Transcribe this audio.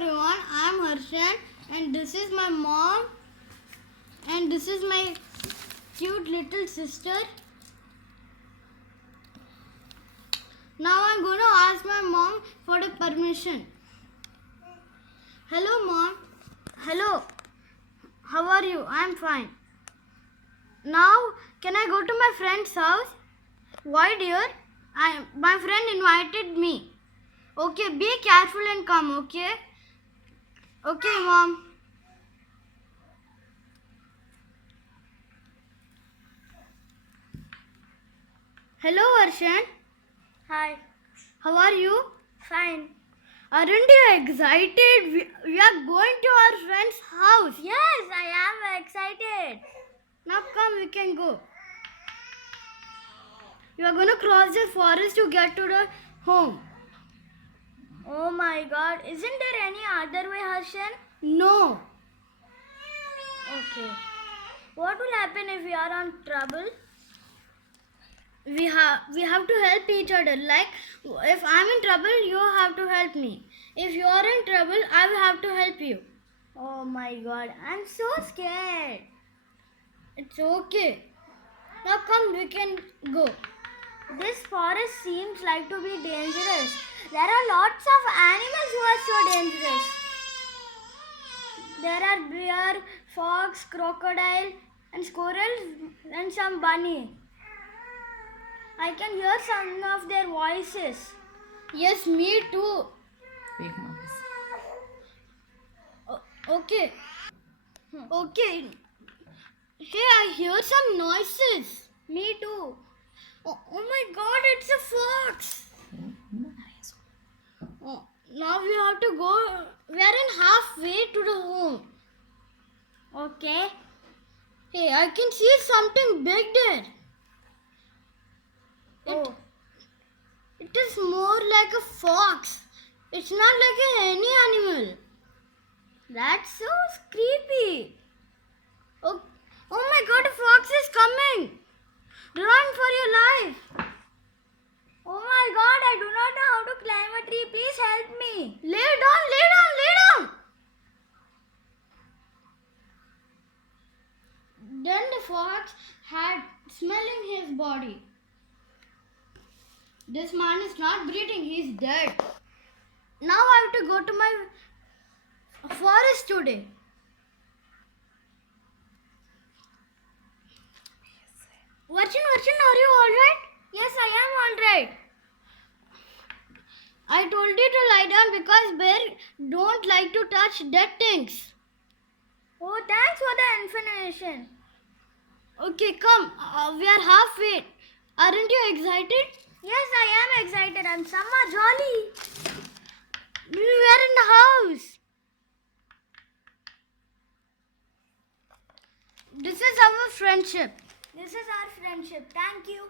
everyone, I am Harshan and this is my mom and this is my cute little sister. Now I am going to ask my mom for the permission. Hello mom. Hello. How are you? I am fine. Now can I go to my friend's house? Why dear? My friend invited me. Okay, be careful and come, okay? Okay, mom. Hello, Harshan. Hi. How are you? Fine. Aren't you excited? We are going to our friend's house. Yes, I am excited. Now come, we can go. We are going to cross the forest to get to the home. Oh my god. Isn't there any other way, Harshan? No. Okay. What will happen if we are on trouble? We have to help each other. Like if I'm in trouble, you have to help me. If you are in trouble, I will have to help you. Oh my god. I'm so scared. It's okay. Now come, we can go. This forest seems like to be dangerous. There are lots of animals who are so dangerous. There are bear, fox, crocodile and squirrels and some bunny. I can hear some of their voices. Yes, me too. Big monkeys. Okay. Okay. Hey, I hear some noises. Me too. Oh my god, it's a fox. Oh, now we have to go. We are in halfway to the home. Okay. Hey, I can see something big there. Oh. It is more like a fox. It's not like any animal. That's so creepy. Oh my god, a fox is coming. Run for your life. Oh my god, I do not know how to climb a tree. Please help me. Lay down, lay down, lay down. Then the fox had smelling his body. This man is not breathing, he is dead. Now I have to go to my forest today. Varshan, are you alright? Yes, I am alright. I told you to lie down because bear don't like to touch dead things. Oh, thanks for the information. Okay, come. We are halfway. Aren't you excited? Yes, I am excited. I'm summer jolly. We are in the house. This is our friendship. This is our friendship. Thank you.